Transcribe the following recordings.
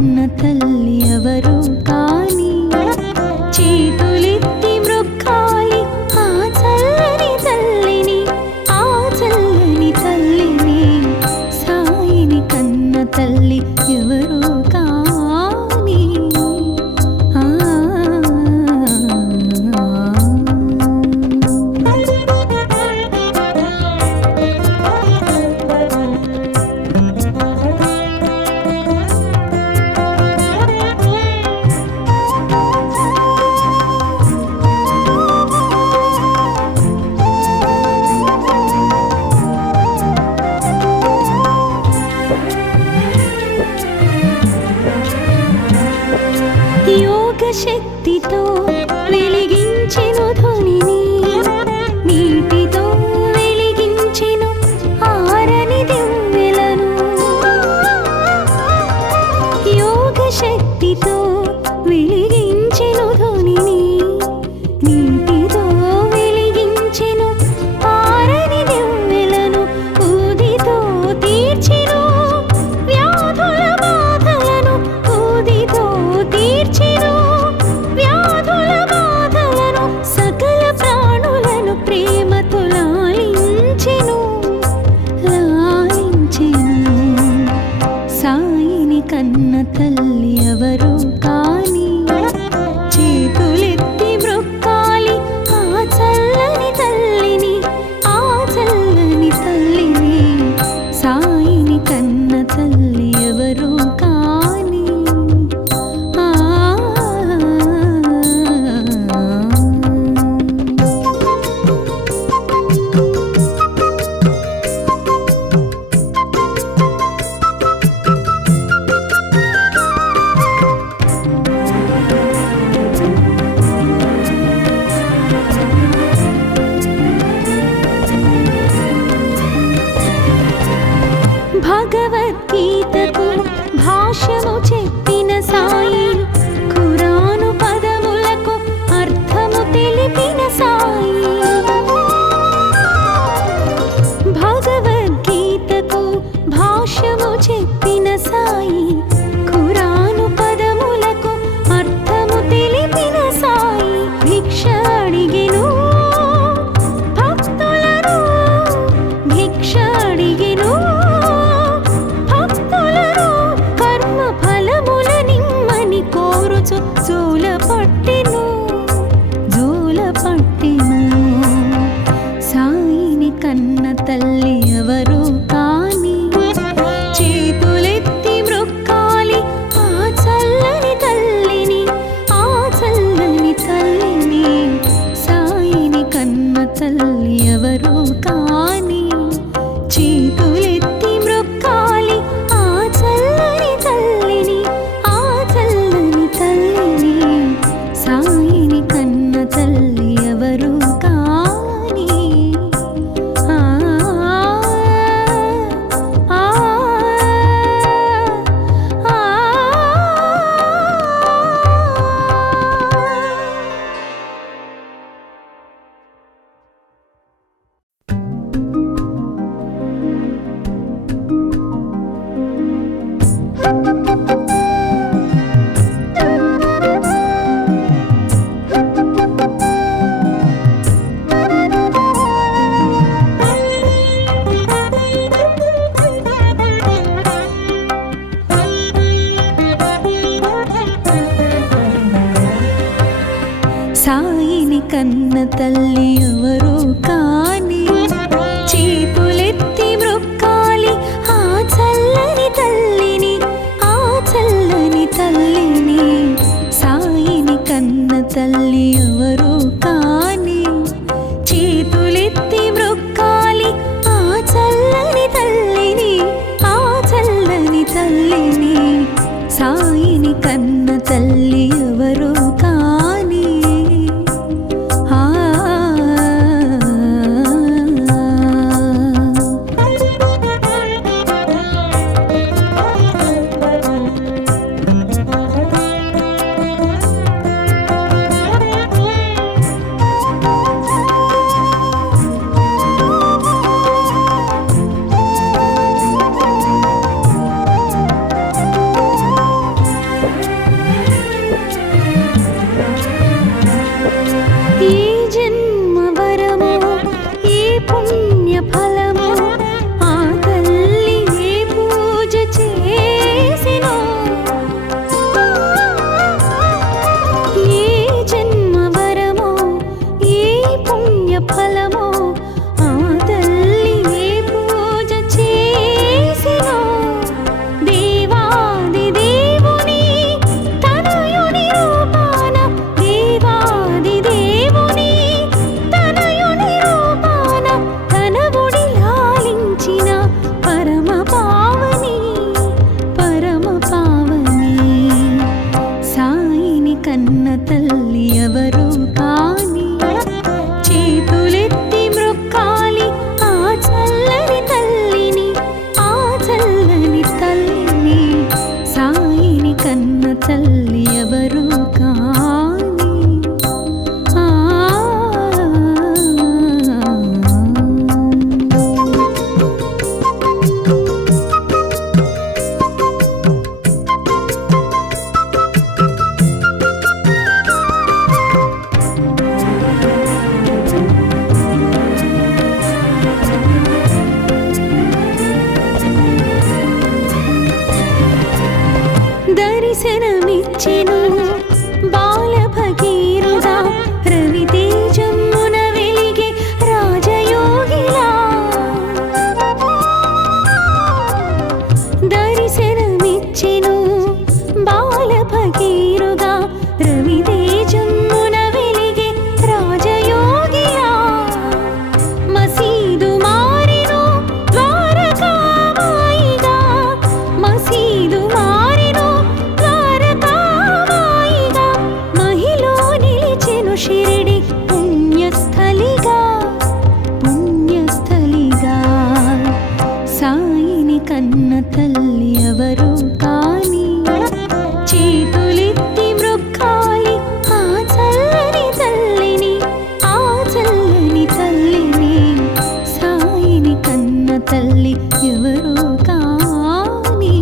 కన్న తల్లి ఎవరు కాని చేతులెత్తి మ్రొక్కాలి ఆ చల్లని తల్లిని, ఆ చల్లని తల్లిని. సాయిని కన్న తల్లి ఎవరు కాని శక్తితో వెలిగించెను ధ్వనిని, నీటితో వెలిగించెను ఆరని దివ్వెలను. యోగ శక్తితో వెలిగించెను ధ్వనిని, నీటితో వెలిగించెను ఆరని దివ్వెలను. ఊదితో తీర్చెను వ్యాధుల బాధలను, ఊదితో తీర్చెను కన్న తల్లి ఎవరు కాని చేతులెత్తి మ్రొక్కాలి ఆ చల్లని తల్లిని, ఆ చల్లని తల్లిని. సాయిని కన్న తల్లి ఎవరు కాని భగవద్గీతకు భాష్యము చెప్పిన సాయి, ఖురాను పదములకు అర్థము తెలిపిన సాయి. భగవద్గీతకు భాష్యము చెప్పిన సాయి, ఖురాను పదములకు అర్థము తెలిపిన సాయి. భిక్ష అడిగెను భక్తులను, భిక్ష అడిగెను జోల పట్టెను, జోల పట్టెను. సాయిని కన్న తల్లి ఎవరు కాని చేతులెత్తి మ్రొక్కాలి ఆ చల్లని తల్లిని, ఆ చల్లని తల్లిని. సాయిని కన్న తల్లి ఎవరు కాని చేతులెత్తి మ్రొక్కాలి ఆ చల్లని తల్లిని, ఆ చల్లని తల్లిని. సాయిని కన్న తల్లి ఎవరు కాని సాయిని కన్న తల్లి ఎవరు కాని చేతులెత్తి మ్రొక్కాలి ఆ చల్లని తల్లిని, ఆ చల్లని తల్లిని. సాయిని కన్న తల్లి ఎవరు కాని చేతులెత్తి మ్రొక్కాలి ఆ చల్లని తల్లిని, ఆ చల్లని తల్లిని. సాయిని కన్న తల్లి ఎవరు కాని పరమ పావని పరమ పావని సాయిని కన్న తల్లి ఎవరు కాని చేతులెత్తి మ్రొక్కాలి ఆ చల్లని తల్లిని ఆ చల్లని తల్లిని సాయిని కన్న తల్లి ఎవరు కాని దర్శనమిచ్చెను బాల భగీరథ రవితేజమున వెలిగే రాజయోగిలా దర్శనమిచ్చెను బాల భగీరథ రవితేజమున వెలిగే రాజయోగిలా మసీదు మారెను ద్వారకామాయిగా మసీదు మారెను ద్వారకామాయిగా మహిలో నిలిచెను షిరిడి పుణ్యస్థలిగా పుణ్యస్థలిగా సాయిని కన్న తల్లి ఎవరు కాని చేతులెత్తి మ్రొక్కాలి ఆ చల్లని తల్లిని ఆ చల్లని తల్లిని సాయిని కన్న తల్లి ఎవరు కాని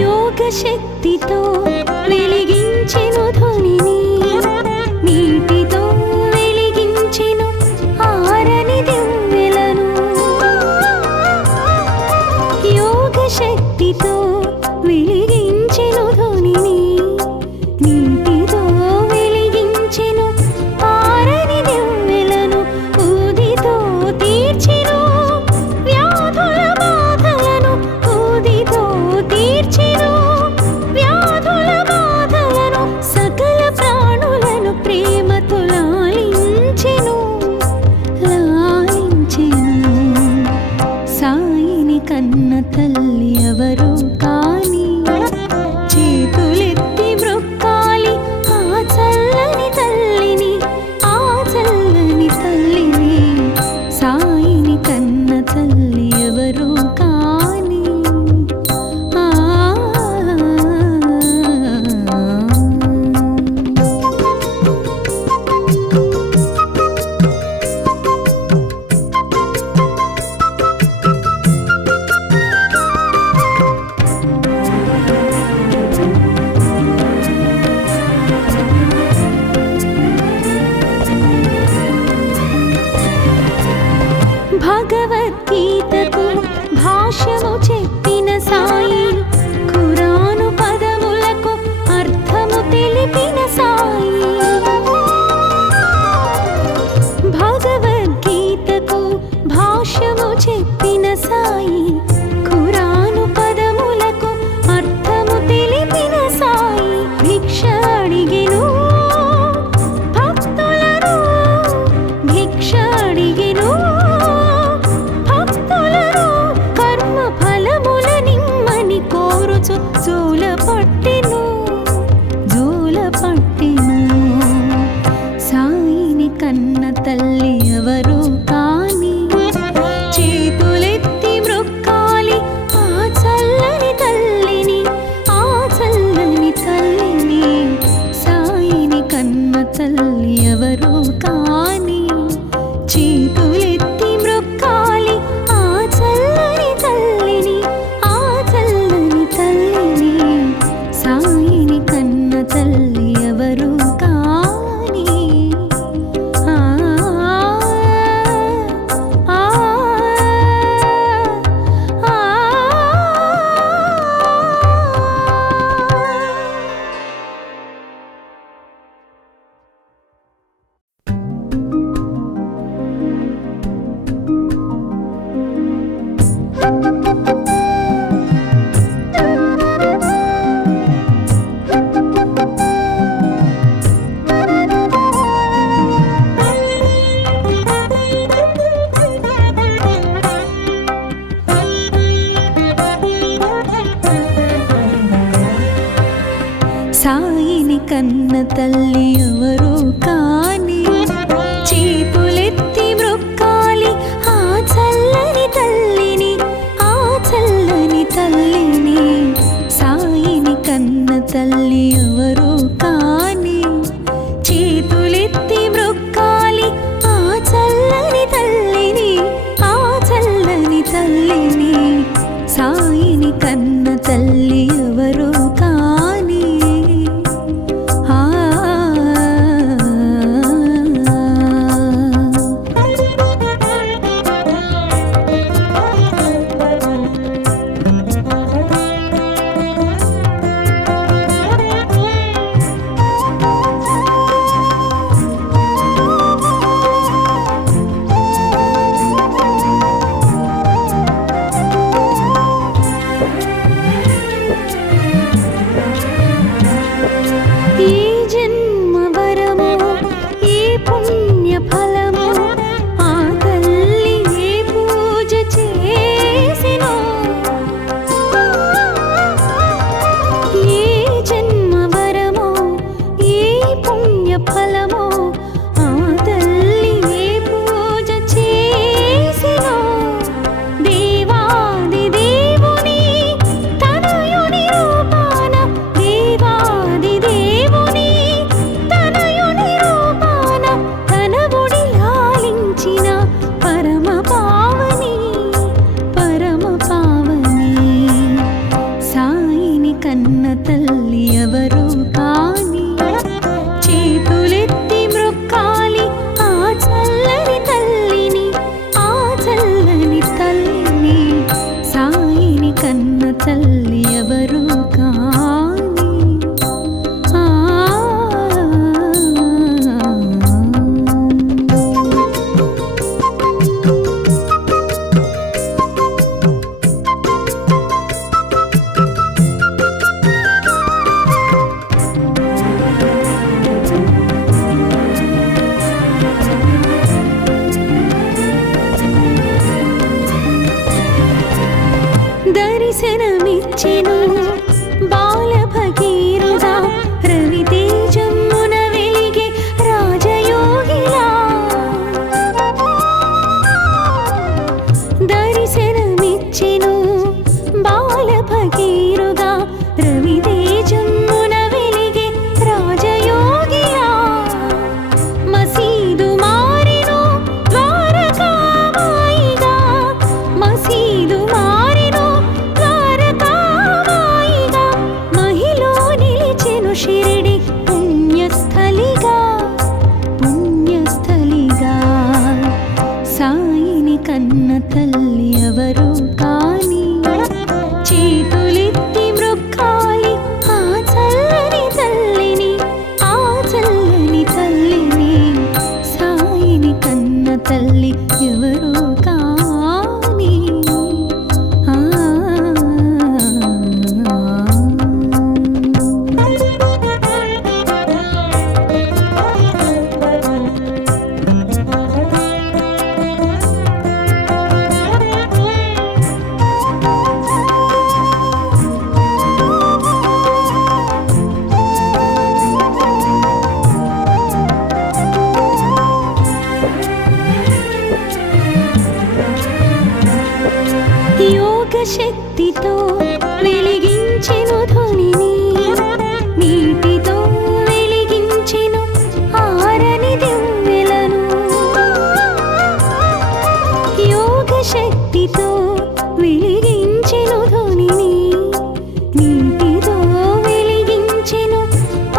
యోగ శక్తితో వెలిగించెను ధ్వనిని నీటితో వెలిగించెను ఆరని దివ్వెలను యోగ శక్తితో వెలిగించెను ధ్వనిని నీటితో వెలిగించెను ఆరని దివ్వెలను ఊదితో తీర్చెను వ్యాధుల బాధలను ఊదితో తీర్చెను వ్యాధుల బాధలను సకల ప్రాణులను ప్రేమతో లాలించెను లాలించెను సాయిని కన్న తల్లి ఎవరు కాని చేతులెత్తి మ్రొక్కాలి ఆ చల్లని తల్లిని ఆ చల్లని తల్లిని సాయిని కన్న తల్లి ఎవరు కాని భగవద్గీతకు భాష్యము చెప్పిన సాయి ఖురాను పదములకు అర్థము తెలిపిన సాయి భగవద్గీతకు భాష్యము చెప్పిన సాయి ఖురాను పదములకు అర్థము తెలిపిన సాయి భిక్ష అడిగెను భక్తులను భిక్ష అడిగెను భక్తులను కర్మ ఫలముల నిమ్మని కోరుచు జోల పట్టెను సాయిని కన్న తల్లి ఎవరు కాని చేతులెత్తి మ్రొక్కాలి ఆ చల్లని తల్లిని ఆ చల్లని తల్లిని సాయిని కన్న తల్లి ఎవరు కాని చేతులెత్తి మ్రొక్కాలి ఆ చల్లని తల్లిని ఆ చల్లని తల్లిని సాయి తల్లి ఎవరు కాని చేతులెత్తి మ్రొక్కాలి ఆ చల్లని తల్లిని, ఆ చల్లని తల్లిని. సాయిని కన్న తల్లి ఎవరు కాని చేతులెత్తి మ్రొక్కాలి ఆ చల్లని తల్లిని, ఆ చల్లని తల్లిని. సాయిని కన్న తల్లి ఎవరు కాని కన్న తల్లి ఎవరు కాని చేతులెత్తి మ్రొక్కాలి ఆ చల్లని తల్లిని, ఆ చల్లని తల్లిని. సాయిని కన్న తల్లి ఎవరు కాని దర్శనమిచ్చెను బాల భగీరథ రవితేజమున వెలిగే రాజయోగిలా. దర్శనమిచ్చెను బాల భగీరథ రవితేజమున వెలిగే రాజయోగిలా. మసీదు మారెను ద్వారకామాయిగా, మసీదు మారెను ద్వారకామాయిగా. మహిలో నిలిచెను షిరిడి పుణ్యస్థలిగా, పుణ్యస్థలిగా. సాయిని కన్న తల్లి ఎవరు కాని చేతులెత్తి మ్రొక్కాలి ఆ చల్లని తల్లిని, ఆ చల్లని తల్లిని. సాయిని కన్న తల్లి ఎవరు కాని యోగ శక్తితో వెలిగించెను ధ్వనిని, నీటితో వెలిగించెను ఆరని దివ్వెలను. యోగ శక్తితో వెలిగించెను ధ్వనిని, నీటితో వెలిగించెను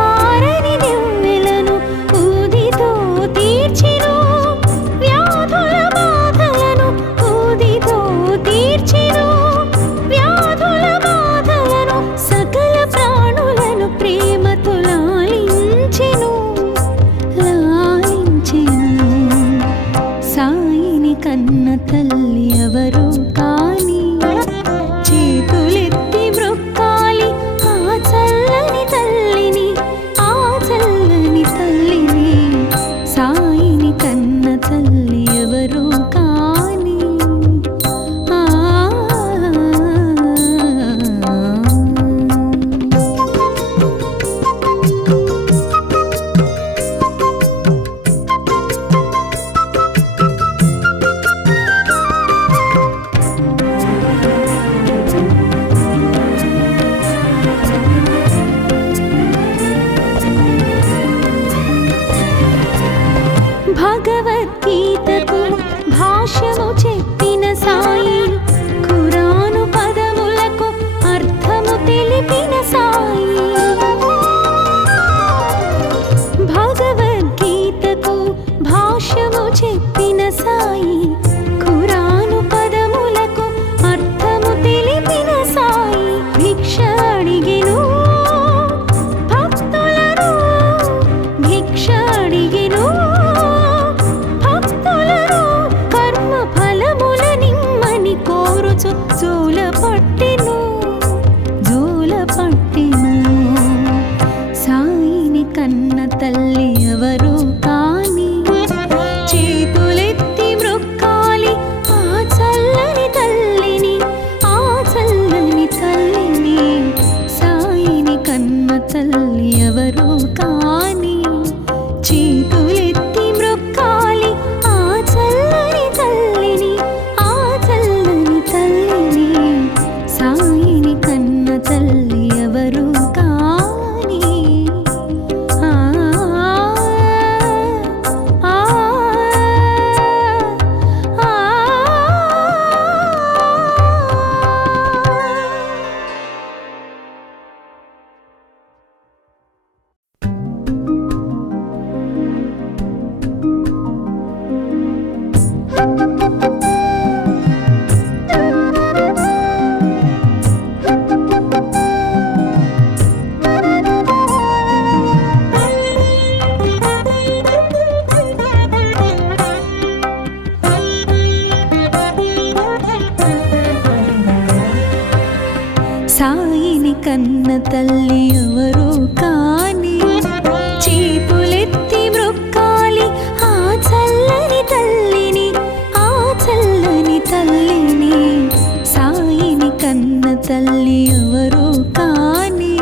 ఆరని దివ్వెలను. ఊదితో తీర్చెను వ్యాధుల బాధలను, ఊదితో తీర్చెను వ్యాధుల బాధలను. సకల సాయిని కన్న తల్లి ఎవరు కాని చేతులెత్తి మ్రొక్కాలి ఆ చల్లని తల్లిని, ఆ చల్లని తల్లిని. సాయిని కన్న తల్లి ఎవరు కాని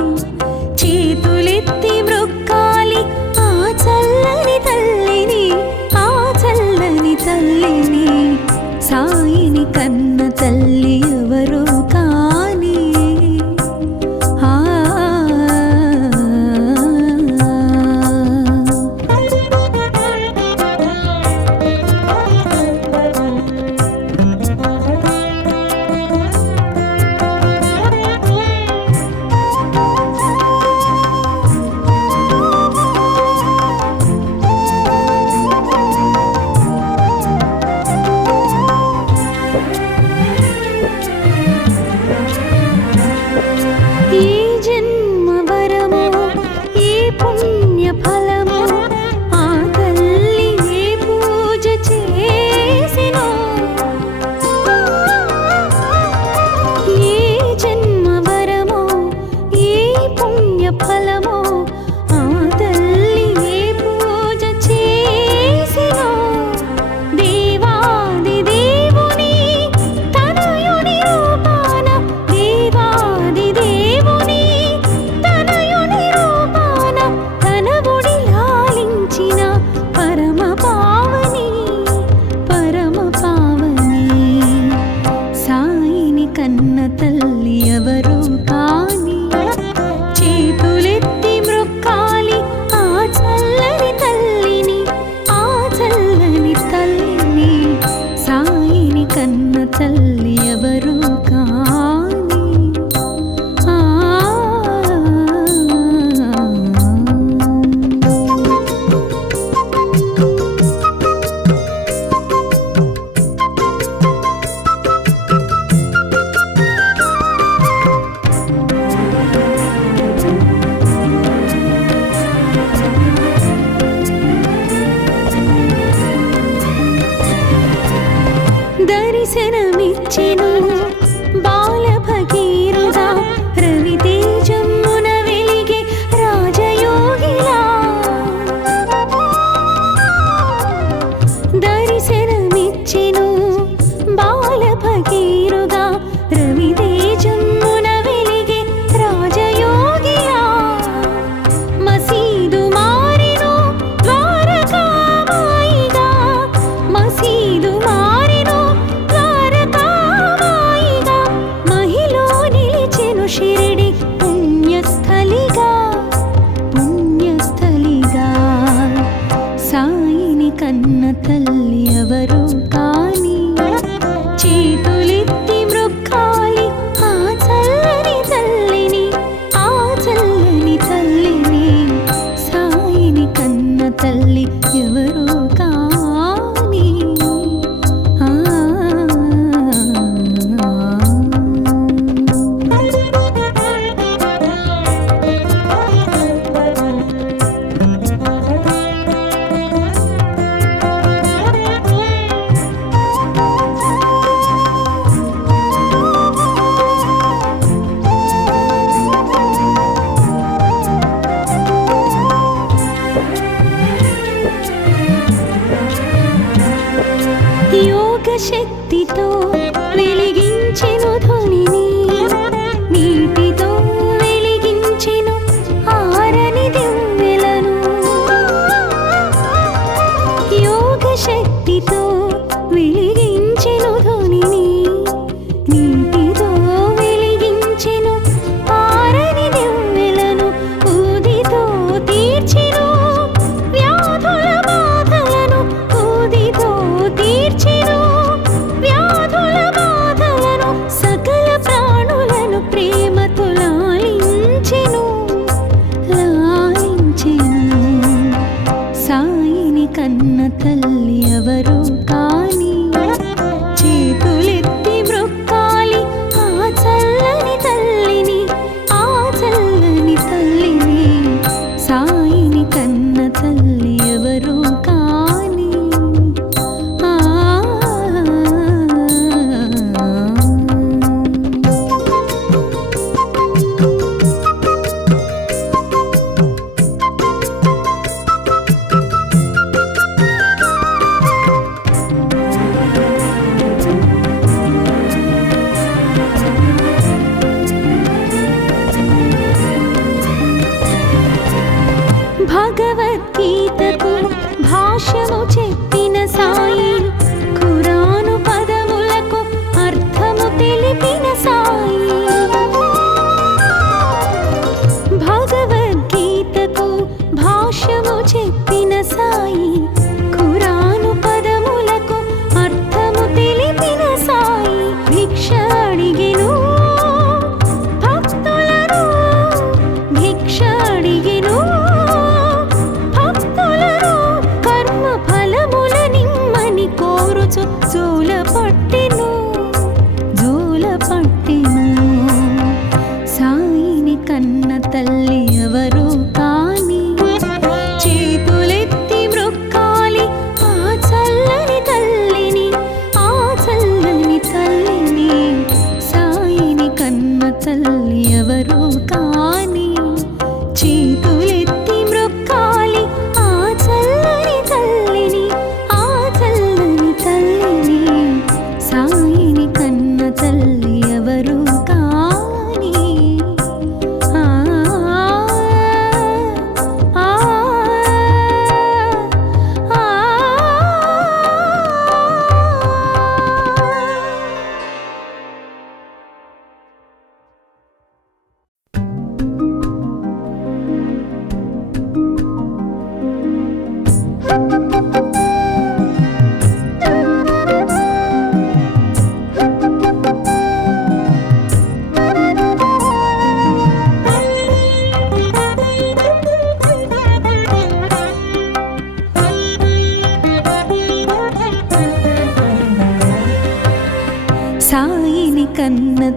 చేతులెత్తి మ్రొక్కాలి ఆ చల్లని తల్లిని, ఆ చల్లని తల్లిని. సాయిని కన్న తల్లి ఎవరు కాని తల్లి ఎవరు కాని దర్శనమిచ్చెను బాల భగీరథ రవితేజమున వెలిగే రాజయోగిలా. దర్శనమిచ్చెను బాల భగీరథ రవితేజమున వెలిగే రాజయోగిలా. మసీదు మారెను ద్వారకామాయిగా, మసీదు మారెను ద్వారకామాయిగా. మహిలో నిలిచెను షిరిడి పుణ్యస్థలిగా, పుణ్యస్థలిగా. సాయిని కన్న తల్లి ఎవరు కాని చేతులెత్తి మ్రొక్కాలి ఆ చల్లని తల్లిని, ఆ చల్లని తల్లిని. సాయిని కన్న తల్లి ఎవరు కాని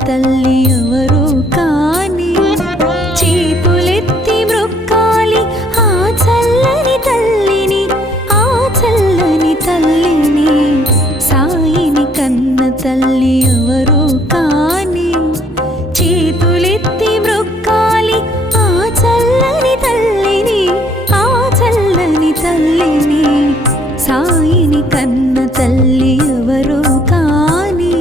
తల్లి ఎవరు కాని చేతులెత్తి మ్రొక్కాలి ఆ చల్లని తల్లిని, ఆ చల్లని తల్లిని. సాయిని కన్న తల్లి ఎవరు కాని చేతులెత్తి మ్రొక్కాలి ఆ చల్లని తల్లిని, ఆ చల్లని తల్లిని. సాయిని కన్న తల్లి ఎవరు కాని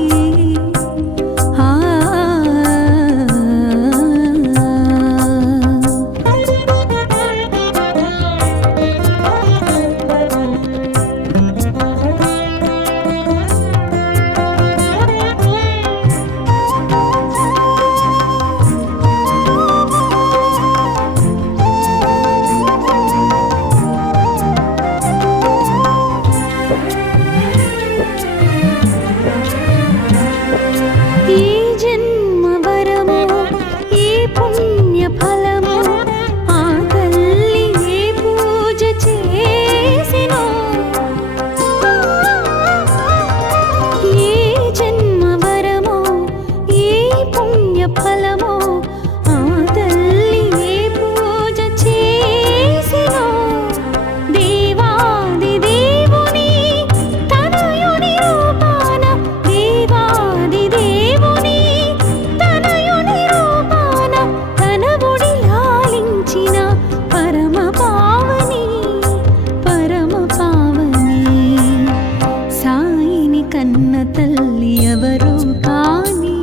కన్న తల్లి ఎవరు కాని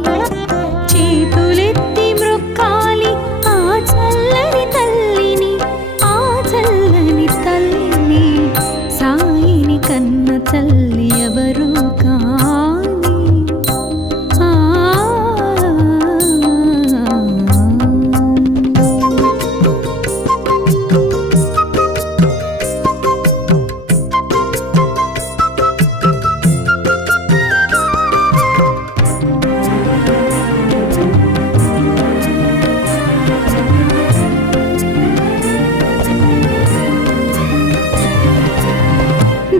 చేతులెత్తి మ్రొక్కాలి ఆ చల్లని తల్లిని, ఆ చల్లని తల్లిని. సాయిని కన్న తల్లి ఎవరు కాని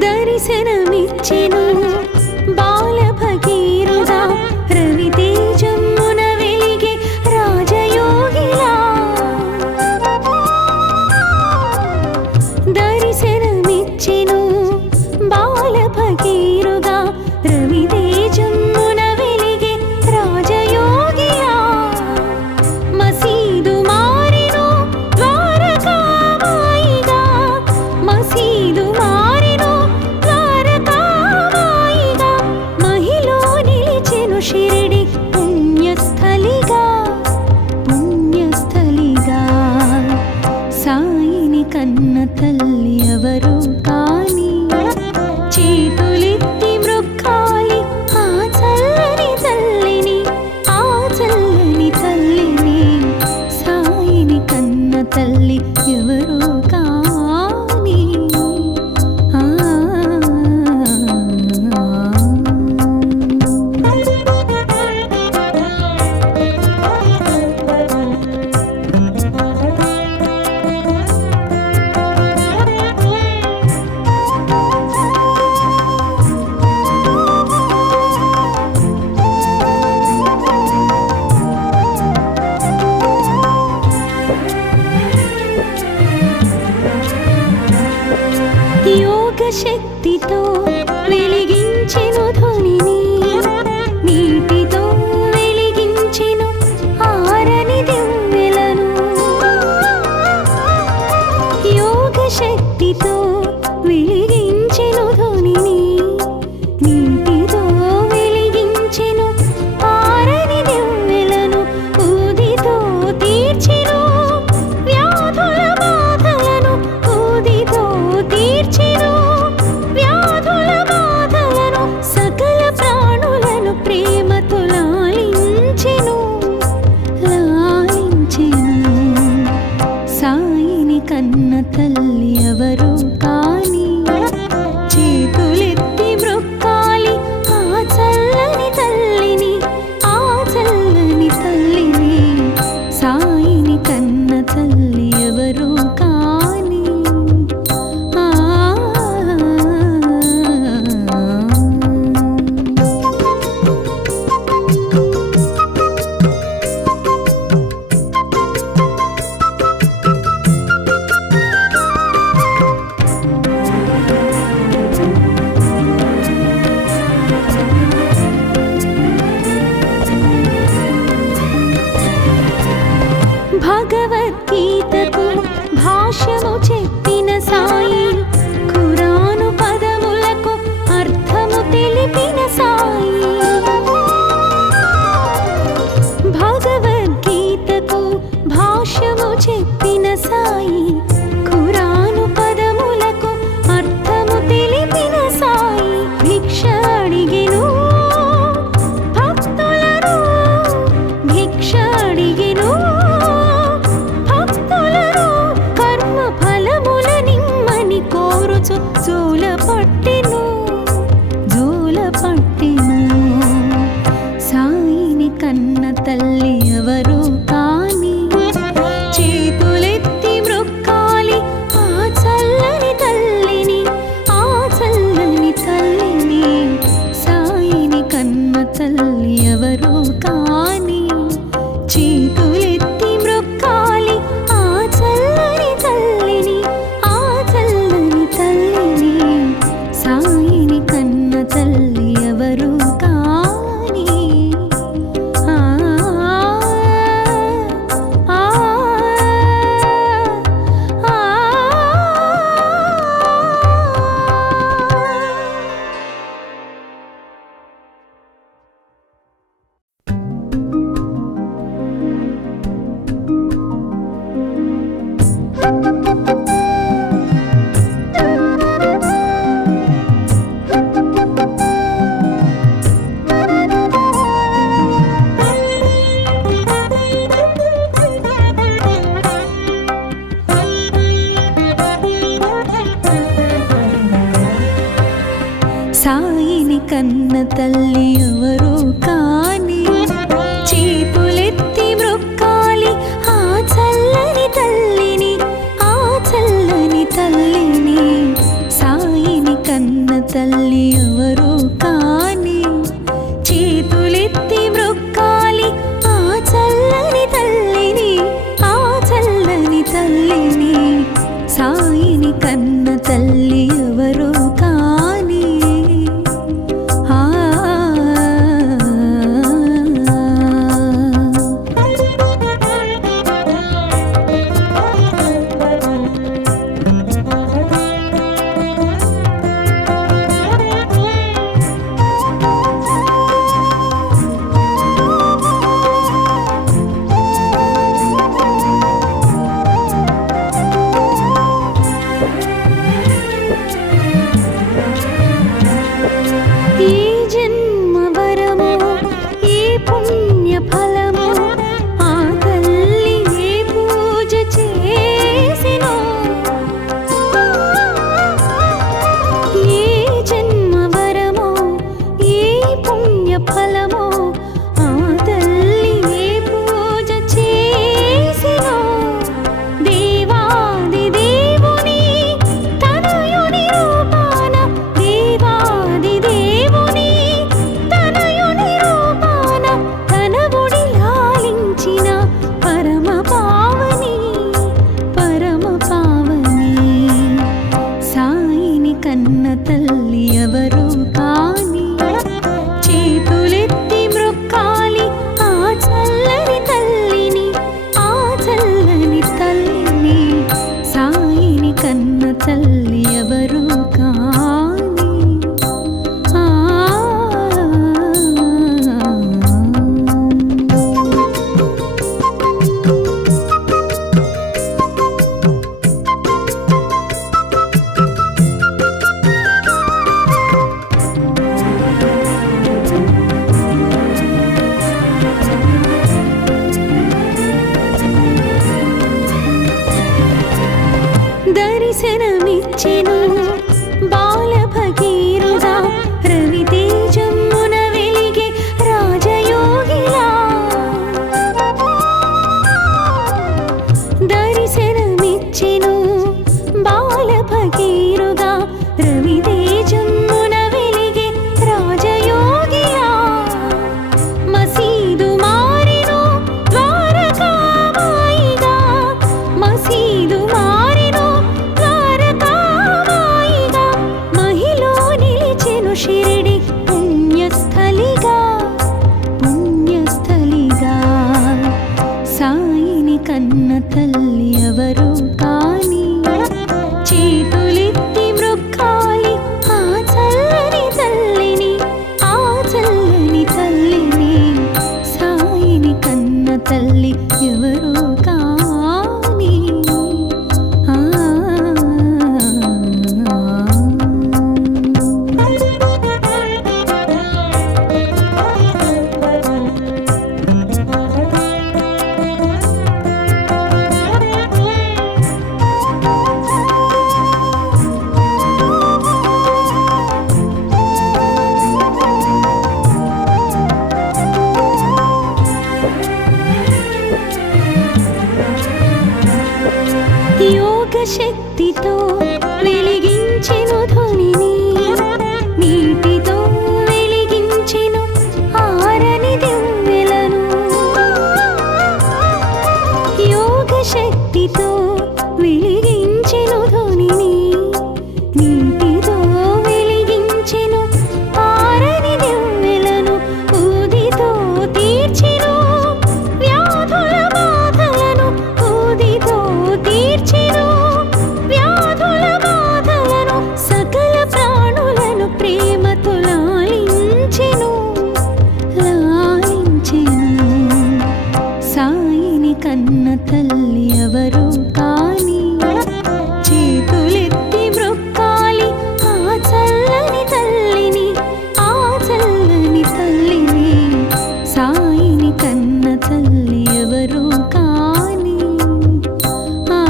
దర్శనమిచ్చెను బాల భగీరథ రవితేజమున వెలిగే రాజయోగిలా. దర్శనమిచ్చెను బాల భగీరథ రవితేజమున వెలిగే రాజయోగిలా. మసీదు మారెను ద్వారకామాయిగా, మసీదు మారెను ద్వారకామాయిగా. మహిలో నిలిచెను షిరిడి పుణ్యస్థలిగా, పుణ్యస్థలిగా. సాయిని కన్న తల్లి ఎవరు కాని చేతులెత్తి మ్రొక్కాలి ఆ చల్లని తల్లిని, ఆ చల్లని తల్లిని. సాయిని కన్న తల్లి ఎవరు కాని యోగ శక్తితో వెలిగించెను ధ్వనిని, నీటితో వెలిగించెను ఆరని దివ్వెలను. యోగ శక్తితో వెలిగించెను ధ్వనిని, నీటితో వెలిగించెను ఆరని దివ్వెలను. ఊదితో తీర్చెను వ్యాధుల బాధలను, ఊదితో తీర్చెను అడిగెను భక్తులను కర్మ ఫలముల నిమ్మని కోరుచు జూల పట్టెను సాయిని కన్న తల్లి ఎవరు కాని చేతులెత్తి మ్రొక్కాలి ఆ చల్లని తల్లిని సాయిని కన్న తల్లి ఎవరు కాని చేతులెత్తి మ్రొక్కాలి ఆ చల్లని తల్లిని సాయిని కన్న తల్లి ఎవరు కాని సాయిని కన్న తల్లి ఎవరు కాని చేతులెత్తి మ్రొక్కాలి ఆ చల్లని తల్లిని సాయిని కన్న తల్లి ఎవరు కాని చేతులెత్తి మ్రొక్కాలి ఆ చల్లని తల్లిని సాయిని కన్న తల్లి ఎవరు కాని దర్శనమిచ్చెను బాల భగీరథుడా రవితేజమున వెలిగే రాజయోగిలా దర్శనమిచ్చెను బాల భగీరథుడా రవితేజమున వెలిగే రాజయోగిలా మసీదు మారెను ద్వారకామాయిగా మసీదు మారెను ద్వారకామాయిగా మహిలో నిలిచెను షిరిడి పుణ్యస్థలిగా సాయిని కన్న తల్లి ఎవరు కాని చేతులెత్తి మ్రొక్కాలి ఆ చల్లని తల్లిని సాయిని కన్న తల్లి ఎవరు కాని శక్తితో వెలిగించెను ధ్వనిని, నీటితో వెలిగించెను ఆరని దివ్వెలను. యోగ శక్తితో వెలిగించెను ధ్వనిని, నీటితో వెలిగించెను ఆరని దివ్వెలను. ఊదితో తీర్చెను వ్యాధుల బాధలను, ఊదితో తీర్చెను వ్యాధుల బాధలను. సకల ప్రాణులను ప్రేమతో లాలించెను, లాలించెను. సాయిని కన్న తల్లి ఎవరు కాని, చేతులెత్తి మ్రొక్కాలి ఆ చల్లని తల్లిని, ఆ చల్లని తల్లిని. సాయిని కన్న తల్లి ఎవరు కాని. ఆ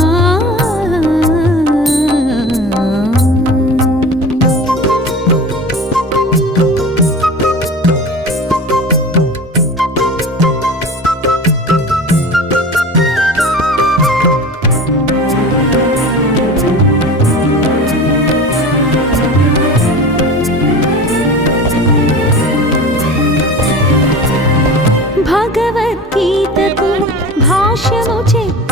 భగవద్గీతకు భాష్యము చెప్పి